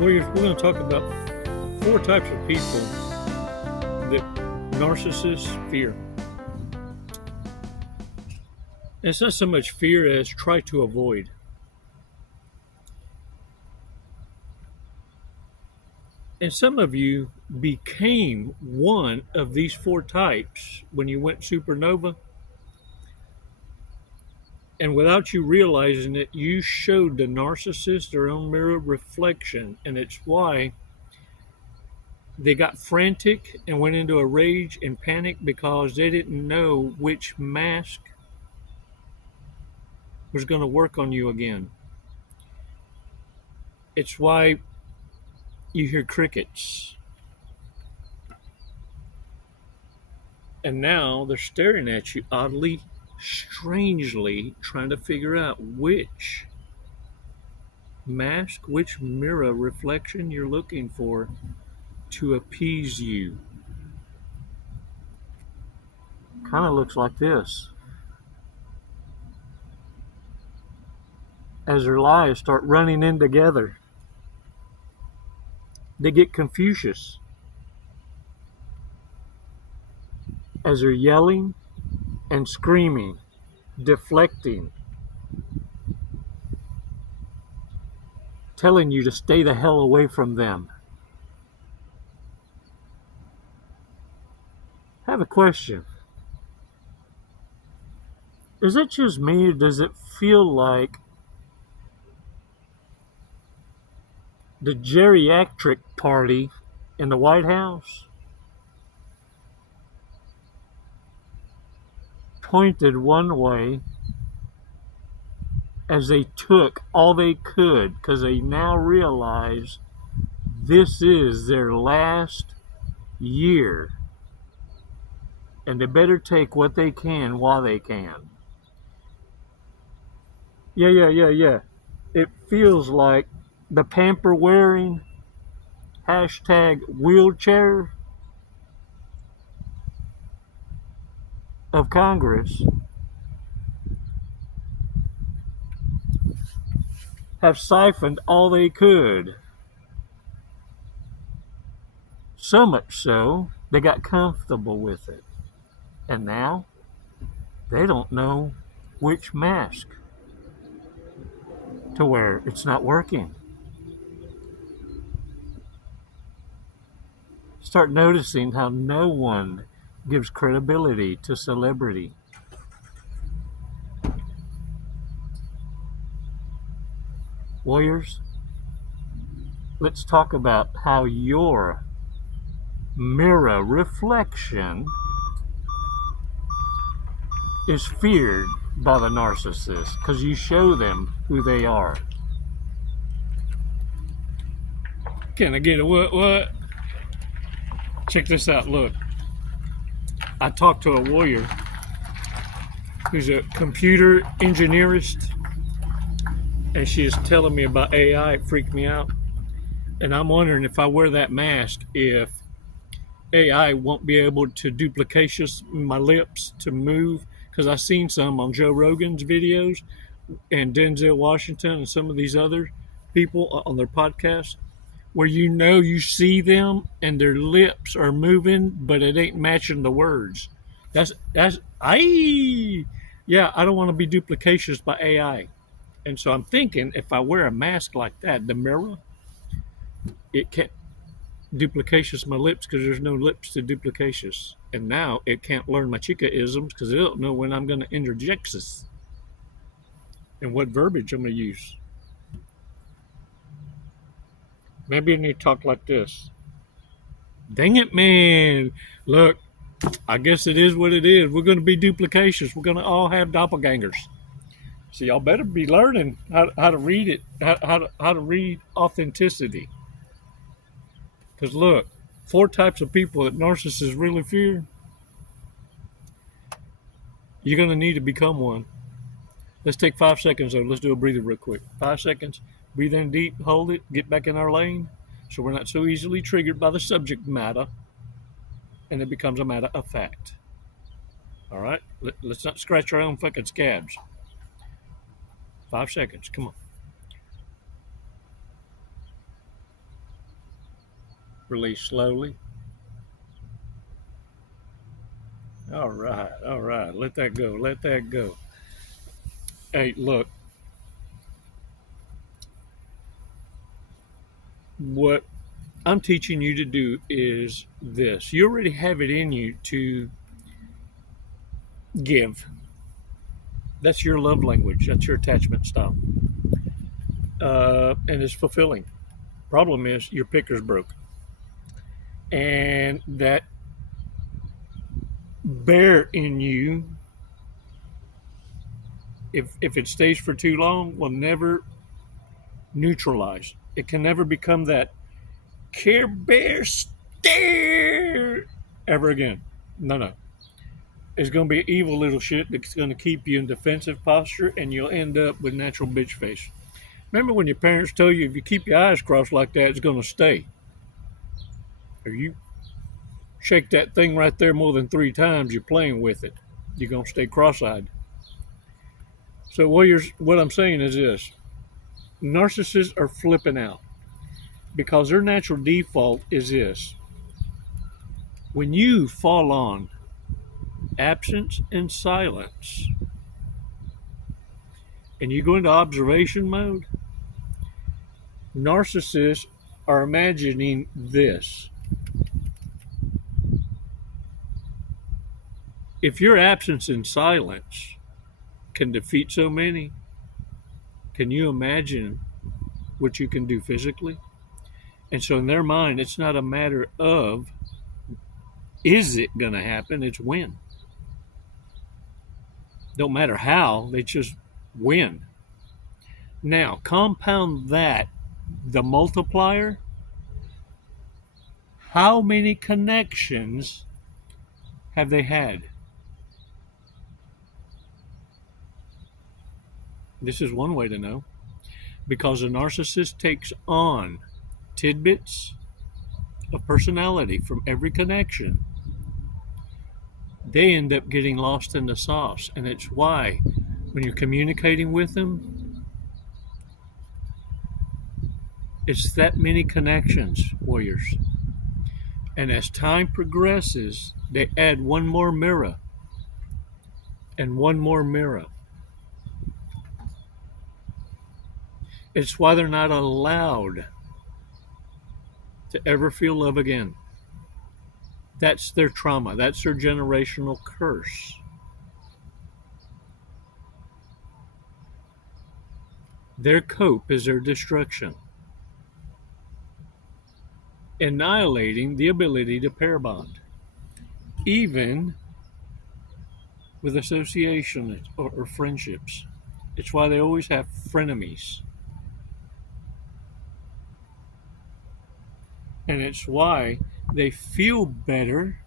We're going to talk about 4 types of people that narcissists fear. It's not so much fear as try to avoid. And some of you became one of these 4 types when you went supernova. And without you realizing it, you showed the narcissist their own mirror reflection. And it's why they got frantic and went into a rage and panic, because they didn't know which mask was going to work on you again. It's why you hear crickets. And now they're staring at you oddly, strangely, trying to figure out which mask, which mirror reflection you're looking for to appease you. Kind of looks like this. As their lies start running in together, they get Confucius. As they're yelling and screaming, deflecting, telling you to stay the hell away from them. I have a question. Is it just me, or does it feel like the geriatric party in the White House pointed one way as they took all they could, because they now realize this is their last year and they better take what they can while they can. Yeah. It feels like the pamper wearing #wheelchair of Congress have siphoned all they could. So much so, they got comfortable with it. And now, they don't know which mask to wear. It's not working. Start noticing how no one gives credibility to celebrity. Warriors, let's talk about how your mirror reflection is feared by the narcissist, because you show them who they are. Can I get a what? Check this out, look. I talked to a warrior who's a computer engineerist, and she is telling me about AI. It freaked me out. And I'm wondering, if I wear that mask, if AI won't be able to duplicate my lips to move, because I've seen some on Joe Rogan's videos and Denzel Washington and some of these other people on their podcasts, where you see them and their lips are moving, but it ain't matching the words. I don't want to be duplications by AI. And so I'm thinking, if I wear a mask like that, the mirror, it can't duplications my lips, because there's no lips to duplications. And now it can't learn my chica-isms, because it don't know when I'm going to interject this and what verbiage I'm going to use. Maybe I need to talk like this. Dang it, man. Look, I guess it is what it is. We're going to be duplications. We're going to all have doppelgangers. So y'all better be learning how to read it, how to read authenticity. Because look, 4 types of people that narcissists really fear. You're going to need to become one. Let's take 5 seconds, though. Let's do a breather real quick. 5 seconds. Breathe in deep, hold it, get back in our lane, so we're not so easily triggered by the subject matter, and it becomes a matter of fact. All right? Let's not scratch our own fucking scabs. 5 seconds. Come on. Release slowly. All right, all right. Let that go. Let that go. Hey, look. What I'm teaching you to do is this. You already have it in you to give. That's your love language. That's your attachment style. And it's fulfilling. Problem is your picker's broke. And that bear in you, if it stays for too long, will never neutralize. It can never become that Care Bear stare ever again. No. It's going to be evil little shit that's going to keep you in defensive posture, and you'll end up with natural bitch face. Remember when your parents told you if you keep your eyes crossed like that, it's going to stay? Or you shake that thing right there more than 3 times, you're playing with it. You're going to stay cross-eyed. So warriors, what I'm saying is this. Narcissists are flipping out because their natural default is this. When you fall on absence and silence and you go into observation mode, narcissists are imagining this. If your absence and silence can defeat so many, can you imagine what you can do physically? And so in their mind, it's not a matter of is it going to happen, it's when. Don't matter how, they just win. Now, compound that, the multiplier. How many connections have they had? This is one way to know. Because a narcissist takes on tidbits of personality from every connection, they end up getting lost in the sauce. And it's why when you're communicating with them, it's that many connections, warriors. And as time progresses, they add one more mirror and one more mirror. It's why they're not allowed to ever feel love again. That's their trauma. That's their generational curse. Their cope is their destruction, annihilating the ability to pair bond, even with association or friendships. It's why they always have frenemies. And it's why they feel better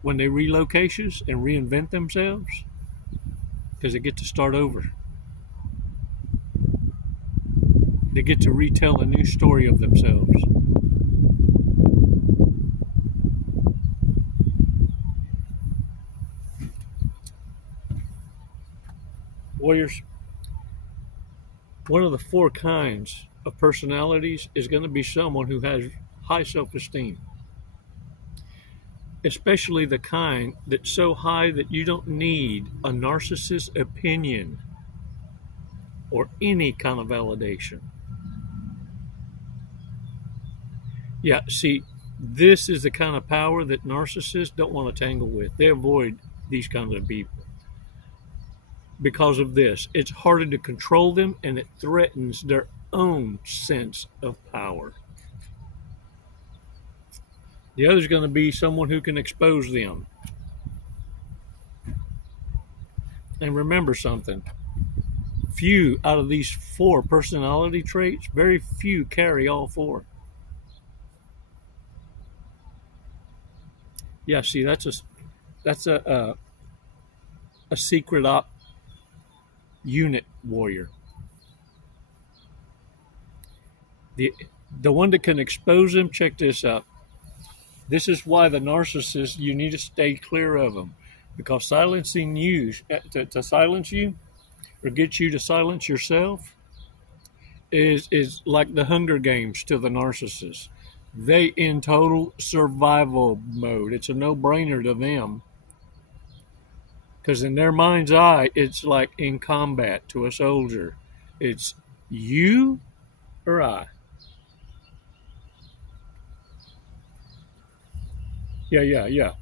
when they relocations and reinvent themselves, because they get to start over. They get to retell a new story of themselves. Warriors, one of the 4 kinds of personalities is going to be someone who has high self-esteem, especially the kind that's so high that you don't need a narcissist's opinion or any kind of validation. Yeah, see, this is the kind of power that narcissists don't want to tangle with. They avoid these kinds of people. Because of this, it's harder to control them, and it threatens their own sense of power. The other is going to be someone who can expose them. And remember something. Few out of these 4 personality traits, very few carry all 4. Yeah, see, that's a secret op unit warrior. The one that can expose them, check this out. This is why the narcissist, you need to stay clear of them. Because silencing you, to silence you, or get you to silence yourself, is like the Hunger Games to the narcissist. They in total survival mode. It's a no-brainer to them. Because in their mind's eye, it's like in combat to a soldier. It's you or I. Yeah.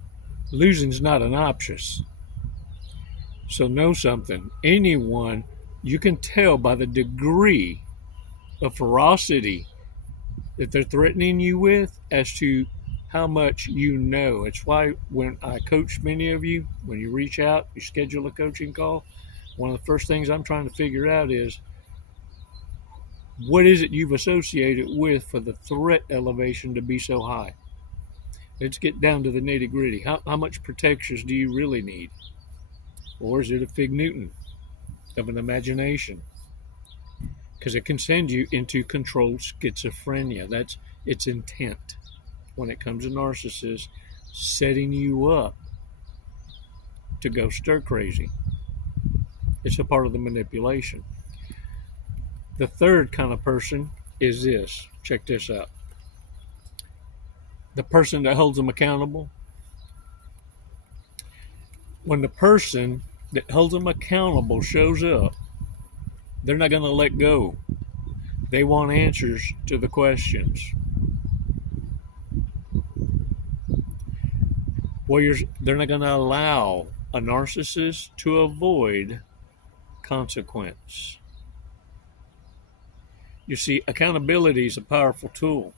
Losing's not an option. So know something. Anyone, you can tell by the degree of ferocity that they're threatening you with as to how much you know. It's why when I coach many of you, when you reach out, you schedule a coaching call, one of the first things I'm trying to figure out is what is it you've associated with for the threat elevation to be so high? Let's get down to the nitty gritty. How much protections do you really need? Or is it a fig Newton of an imagination? Because it can send you into controlled schizophrenia. That's its intent when it comes to narcissists, setting you up to go stir crazy. It's a part of the manipulation. The third kind of person is this. Check this out. The person that holds them accountable. When the person that holds them accountable shows up, they're not going to let go. They want answers to the questions. Warriors, they're not going to allow a narcissist to avoid consequence. You see, accountability is a powerful tool.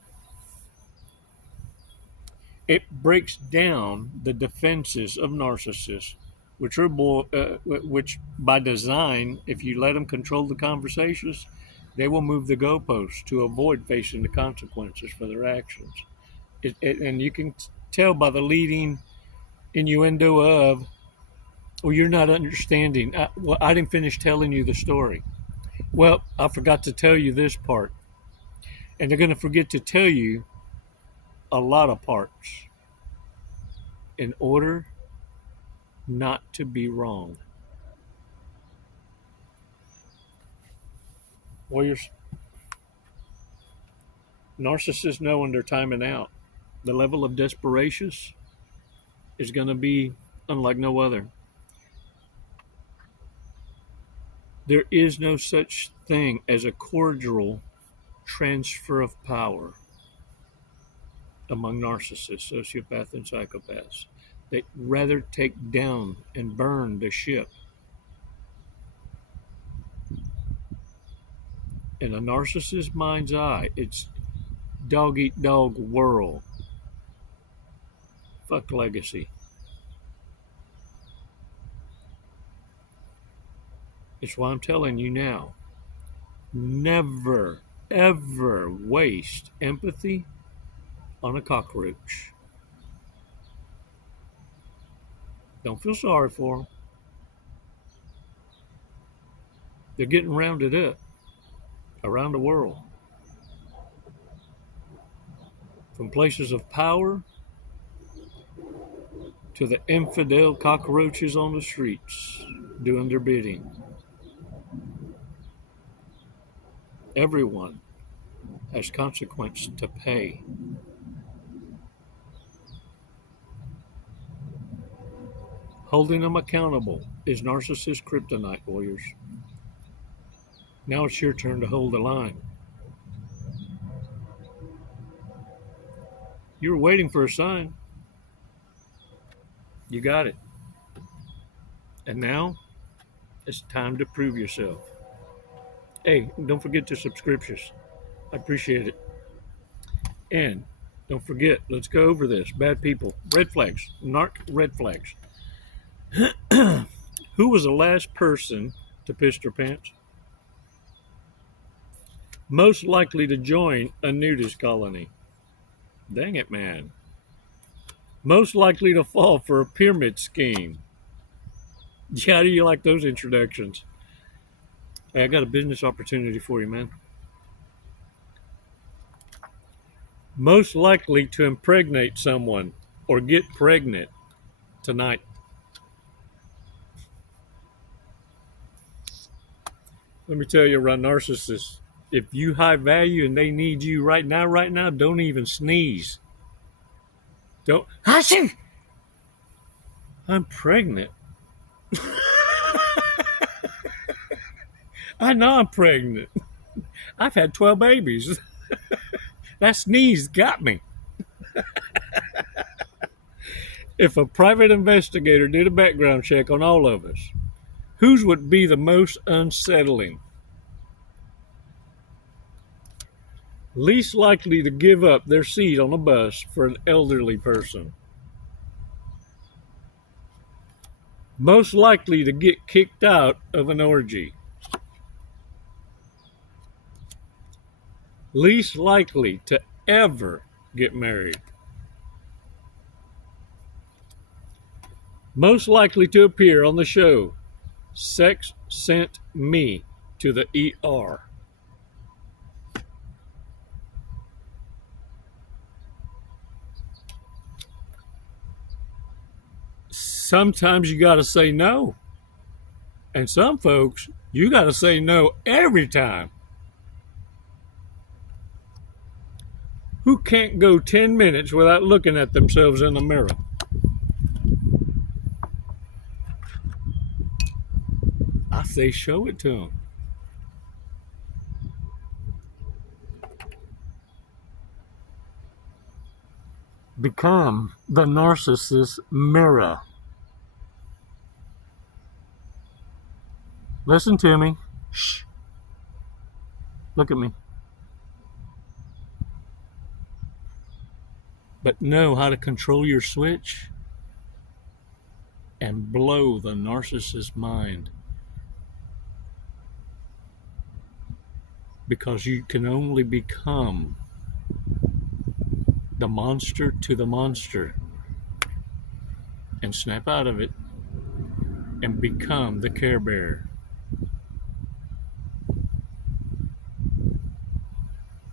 It breaks down the defenses of narcissists, which by design, if you let them control the conversations, they will move the goalposts to avoid facing the consequences for their actions. And you can tell by the leading innuendo of, well, you're not understanding. I didn't finish telling you the story. Well, I forgot to tell you this part. And they're going to forget to tell you a lot of parts in order not to be wrong. Warriors, narcissists know when they're timing out. The level of desperation is going to be unlike no other. There is no such thing as a cordial transfer of power among narcissists, sociopaths, and psychopaths. They rather take down and burn the ship. In a narcissist's mind's eye, it's dog-eat-dog world. Fuck legacy. It's why I'm telling you now, never, ever waste empathy on a cockroach. Don't feel sorry for them. They're getting rounded up around the world. From places of power to the infidel cockroaches on the streets doing their bidding. Everyone has consequence to pay. Holding them accountable is narcissist kryptonite, warriors. Now it's your turn to hold the line. You were waiting for a sign. You got it. And now it's time to prove yourself. Hey, don't forget to subscriptions. I appreciate it. And don't forget, let's go over this. Bad people, red flags, narc red flags. Who was the last person to piss their pants? Most likely to join a nudist colony. Dang it, man. Most likely to fall for a pyramid scheme. How do you like those introductions? Hey, I got a business opportunity for you, man. Most likely to impregnate someone or get pregnant tonight. Let me tell you about narcissists. If you high value and they need you right now, don't even sneeze. Don't. Achoo! I'm pregnant. I know I'm pregnant. I've had 12 babies. That sneeze got me. If a private investigator did a background check on all of us, whose would be the most unsettling? Least likely to give up their seat on a bus for an elderly person. Most likely to get kicked out of an orgy. Least likely to ever get married. Most likely to appear on the show, Sex Sent Me to the ER. Sometimes you got to say no. And some folks, you got to say no every time. Who can't go 10 minutes without looking at themselves in the mirror? I say show it to them. Become the narcissist mirror. Listen to me. Shh. Look at me. But know how to control your switch and blow the narcissist mind. Because you can only become the monster to the monster and snap out of it and become the Care Bear.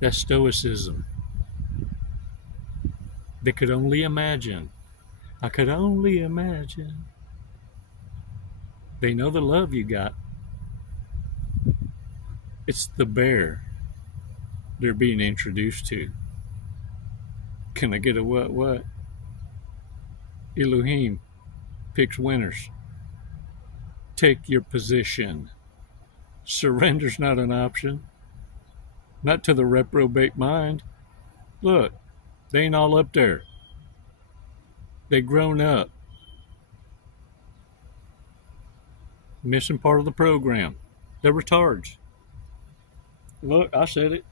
That's stoicism. They could only imagine. I could only imagine. They know the love you got. It's the bear they're being introduced to. Can I get a what? Elohim picks winners. Take your position. Surrender's not an option. Not to the reprobate mind. Look, they ain't all up there. They grown up. Missing part of the program. They're retards. Look, I said it.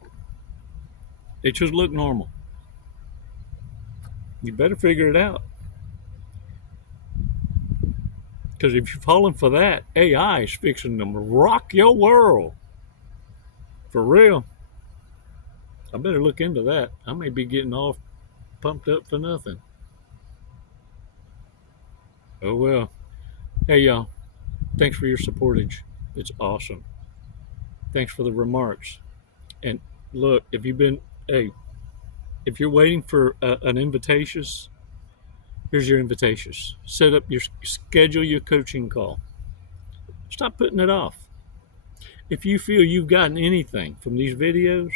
They just look normal. You better figure it out. Because if you're falling for that, AI is fixing to rock your world. For real. I better look into that. I may be getting all pumped up for nothing. Oh well. Hey y'all. Thanks for your supportage. It's awesome. Thanks for the remarks. And look, if you're waiting for an invitations, here's your invitations. Schedule your coaching call. Stop putting it off. If you feel you've gotten anything from these videos,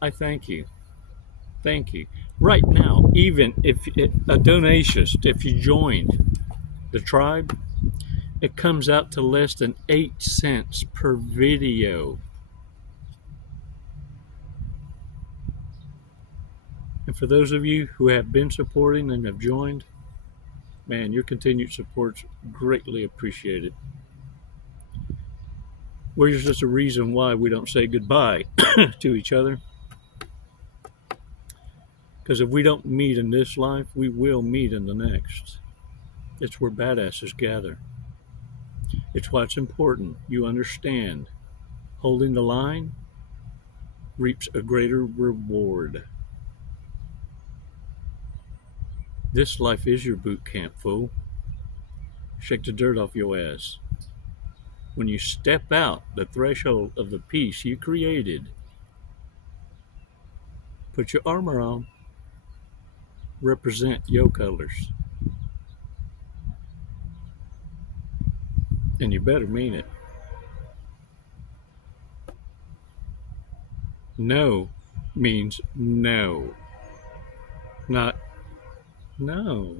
I thank you. Thank you. Right now, even if a donation, if you joined the tribe, it comes out to less than 8 cents per video. And for those of you who have been supporting and have joined, man, your continued support's greatly appreciated. Where's just a reason why we don't say goodbye to each other? Because if we don't meet in this life, we will meet in the next. It's where badasses gather. It's why it's important you understand holding the line reaps a greater reward. This life is your boot camp, fool. Shake the dirt off your ass. When you step out the threshold of the peace you created, put your armor on. Represent your colors. And you better mean it. No means no. Not no.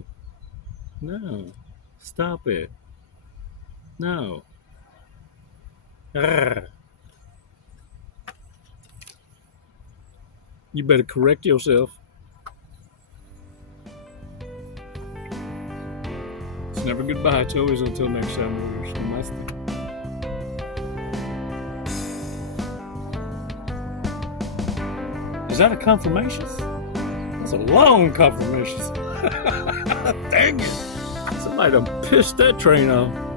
No. Stop it. No. Arr. You better correct yourself. It's never goodbye. It's always until next time. Namaste. Is that a confirmation? That's a long confirmation. Dang it. Somebody done pissed that train off.